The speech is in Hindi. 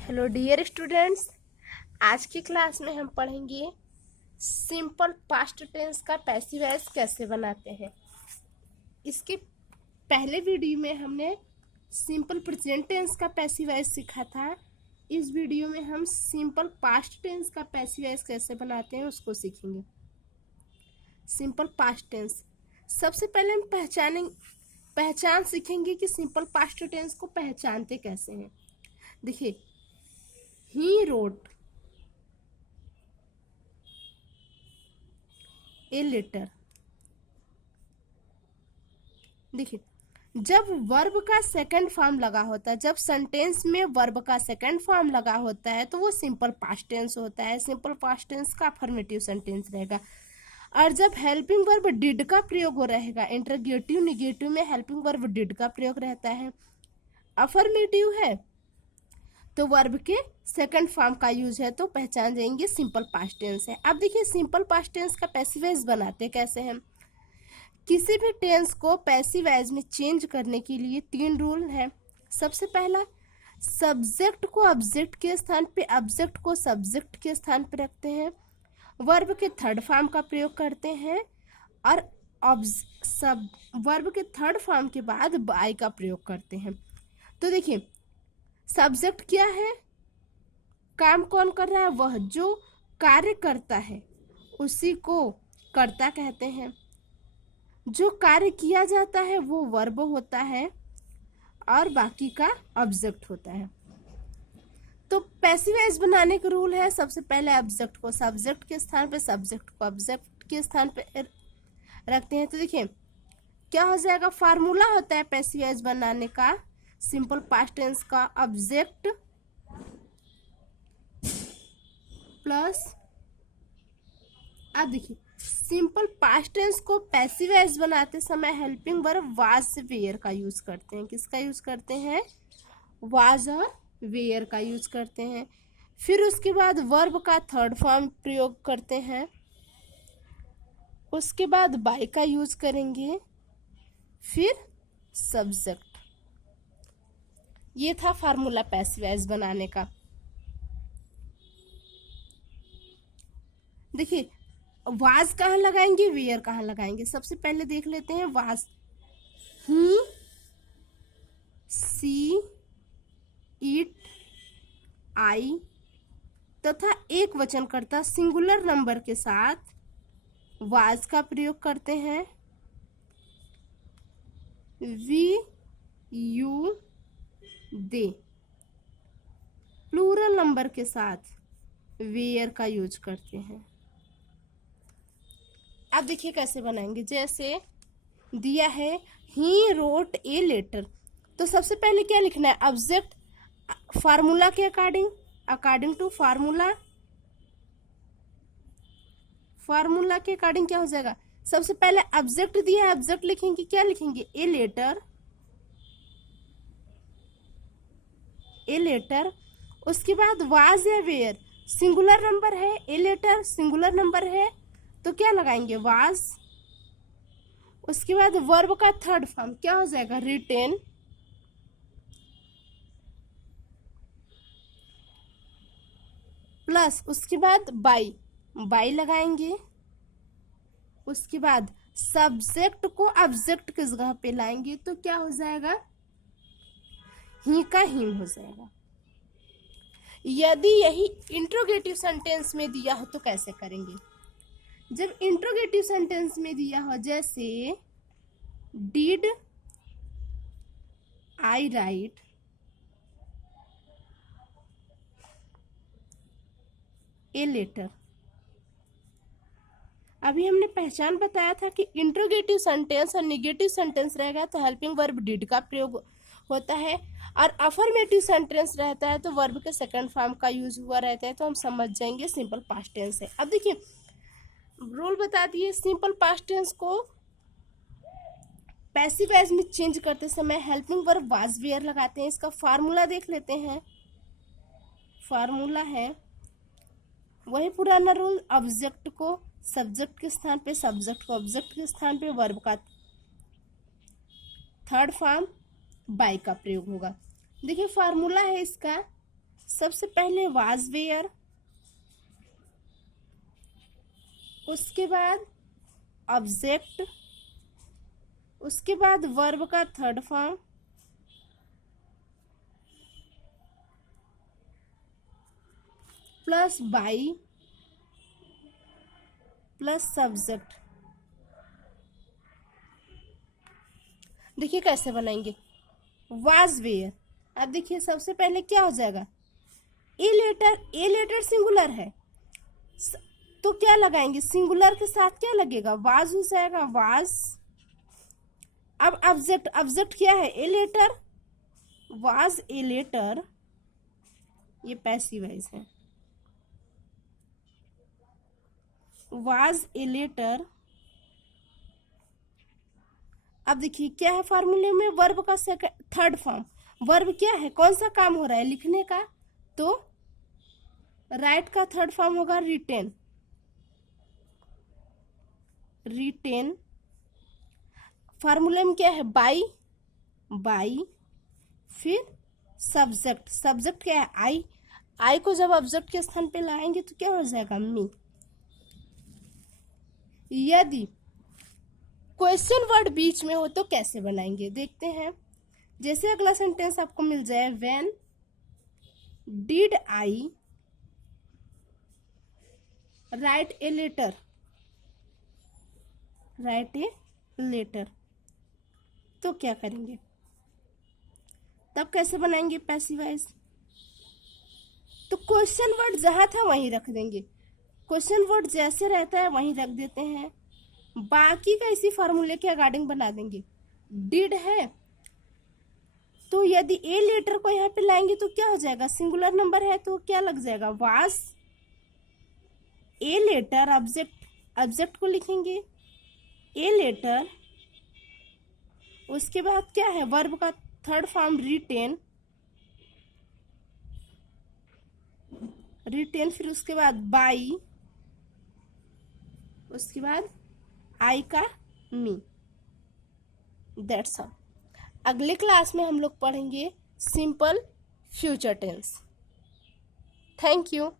हेलो डियर स्टूडेंट्स, आज की क्लास में हम पढ़ेंगे सिंपल पास्ट टेंस का पैसिव वॉइस कैसे बनाते हैं। इसके पहले वीडियो में हमने सिंपल प्रेजेंट टेंस का पैसिव वॉइस सीखा था। इस वीडियो में हम सिंपल पास्ट टेंस का पैसिव वॉइस कैसे बनाते हैं उसको सीखेंगे। सिंपल पास्ट टेंस सबसे पहले हम पहचान सीखेंगे कि सिंपल पास्ट टेंस को पहचानते कैसे हैं। देखिए, he wrote a letter। देखिए, जब वर्ब का सेकंड फॉर्म लगा होता है, जब सेंटेंस में वर्ब का सेकंड फॉर्म लगा होता है तो वो सिंपल पास्ट टेंस होता है। सिंपल पास्ट टेंस का अफर्मेटिव सेंटेंस रहेगा। और जब हेल्पिंग वर्ब डिड का प्रयोग हो रहेगा, इंटरोगेटिव नेगेटिव में हेल्पिंग वर्ब डिड का प्रयोग रहता है। अफर्मेटिव है तो वर्ब के सेकंड फॉर्म का यूज है, तो पहचान जाएंगे सिंपल पास्ट टेंस है। अब देखिए, सिंपल पास्ट टेंस का पैसिव वॉइस बनाते कैसे हैं। किसी भी टेंस को पैसिव वॉइस में चेंज करने के लिए 3 रूल है। सबसे पहला, सब्जेक्ट को ऑब्जेक्ट के स्थान पे, ऑब्जेक्ट को सब्जेक्ट के स्थान पे रखते हैं, वर्ब के थर्ड फॉर्म का प्रयोग करते हैं और वर्ब के थर्ड फॉर्म के बाद बाय का प्रयोग करते हैं। तो देखिए, सब्जेक्ट क्या है, काम कौन कर रहा है, वह जो कार्य करता है उसी को कर्ता कहते हैं। जो कार्य किया जाता है वो वर्ब होता है और बाकी का ऑब्जेक्ट होता है। तो पैसिव वॉइस बनाने का रूल है, सबसे पहले ऑब्जेक्ट को सब्जेक्ट के स्थान पे, सब्जेक्ट को ऑब्जेक्ट के स्थान पे रखते हैं। तो देखिए क्या हो जाएगा, फार्मूला होता है पैसिव वॉइस बनाने का सिंपल पास्ट टेंस का, ऑब्जेक्ट प्लस, अब देखिए सिंपल पास्ट टेंस को पैसिव वॉइस बनाते समय हेल्पिंग वर्ब वाज से वेयर का यूज करते हैं। किसका यूज करते हैं, वाज और वेयर का यूज करते हैं। फिर उसके बाद वर्ब का थर्ड फॉर्म प्रयोग करते हैं, उसके बाद बाय का यूज करेंगे, फिर सब्जेक्ट। ये था फार्मूला पैसिव वॉइस बनाने का। देखिए, वाज कहाँ लगाएंगे, वेयर कहाँ लगाएंगे। सबसे पहले देख लेते हैं वाज। ही, सी, इट, आई तथा एक वचनकर्ता सिंगुलर नंबर के साथ वाज का प्रयोग करते हैं। We, you, they plural number के साथ वेयर का यूज करते हैं। अब देखिए कैसे बनाएंगे। जैसे दिया है ही रोट ए लेटर, तो सबसे पहले क्या लिखना है, ऑब्जेक्ट फार्मूला के अकॉर्डिंग टू फार्मूला के अकॉर्डिंग क्या हो जाएगा। सबसे पहले ऑब्जेक्ट दिया है, ऑब्जेक्ट लिखेंगे, क्या लिखेंगे, ए लेटर। उसके बाद वाज या वेयर, सिंगुलर नंबर है, ए लेटर सिंगुलर नंबर है तो क्या लगाएंगे, वाज। उसके बाद वर्ब का थर्ड फॉर्म क्या हो जाएगा, रिटेन, प्लस उसके बाद बाई लगाएंगे। उसके बाद सब्जेक्ट को ऑब्जेक्ट की जगह पे लाएंगे तो क्या हो जाएगा, ही का हिम हो जाएगा। यदि यही इंट्रोगेटिव सेंटेंस में दिया हो तो कैसे करेंगे। जब इंट्रोगेटिव सेंटेंस में दिया हो, जैसे did I write a letter, अभी हमने पहचान बताया था कि इंट्रोगेटिव सेंटेंस और नेगेटिव सेंटेंस रहेगा तो हेल्पिंग वर्ब डिड का प्रयोग होता है, और अफर्मेटिव सेंटेंस रहता है तो वर्ब के सेकंड फॉर्म का यूज हुआ रहता है, तो हम समझ जाएंगे सिंपल पास्ट टेंस है। अब देखिए रूल बता दिए, सिंपल पास्ट टेंस को पैसिव वॉइस में चेंज करते समय हेल्पिंग वर्ब वाज वेयर लगाते हैं। इसका फार्मूला देख लेते हैं। फार्मूला है वही पुराना रूल, ऑब्जेक्ट को सब्जेक्ट के स्थान पे, सब्जेक्ट को ऑब्जेक्ट के स्थान पे, वर्ब का थर्ड फॉर्म बाय का प्रयोग होगा। देखिए फार्मूला है इसका, सबसे पहले वाज वेयर, उसके बाद ऑब्जेक्ट, उसके बाद वर्ब का third form, plus by plus subject. देखिए कैसे बनाएंगे। वाज वेयर, अब देखिए सबसे पहले क्या हो जाएगा, ए लेटर सिंगुलर है तो क्या लगाएंगे, सिंगुलर के साथ क्या लगेगा, वाज हो जाएगा, वाज। अब ऑब्जेक्ट, ऑब्जेक्ट क्या है, a letter, was a letter, ये पैसिव वॉइस है, वाज ए लेटर। अब देखिए क्या है फॉर्मूले में, वर्ब का थर्ड फॉर्म, वर्ब क्या है, कौन सा काम हो रहा है, लिखने का, तो राइट का थर्ड फॉर्म होगा रिटेन, रिटेन। फॉर्मूले में क्या है, बाई, बाई, फिर सब्जेक्ट, सब्जेक्ट क्या है, आई, आई को जब ऑब्जेक्ट के स्थान पे लाएंगे तो क्या हो जाएगा, मी। यदि क्वेश्चन वर्ड बीच में हो तो कैसे बनाएंगे, देखते हैं। जैसे अगला सेंटेंस आपको मिल जाए, when did I write a letter, write a letter, तो क्या करेंगे, तब कैसे बनाएंगे पैसिव वॉइस, तो क्वेश्चन वर्ड जहां था वहीं रख देंगे, क्वेश्चन वर्ड जैसे रहता है वहीं रख देते हैं, बाकी का इसी फॉर्मूले के अकॉर्डिंग बना देंगे। डिड है तो यदि ए लेटर को यहाँ पे लाएंगे तो क्या हो जाएगा, सिंगुलर नंबर है तो क्या लग जाएगा, was a letter, object, object को लिखेंगे ए लेटर, उसके बाद क्या है, वर्ब का थर्ड फॉर्म रिटेन, रिटेन, फिर उसके बाद बाई, उसके बाद आई का मी, दैट्स ऑल। अगले क्लास में हम लोग पढ़ेंगे simple future tense. Thank you.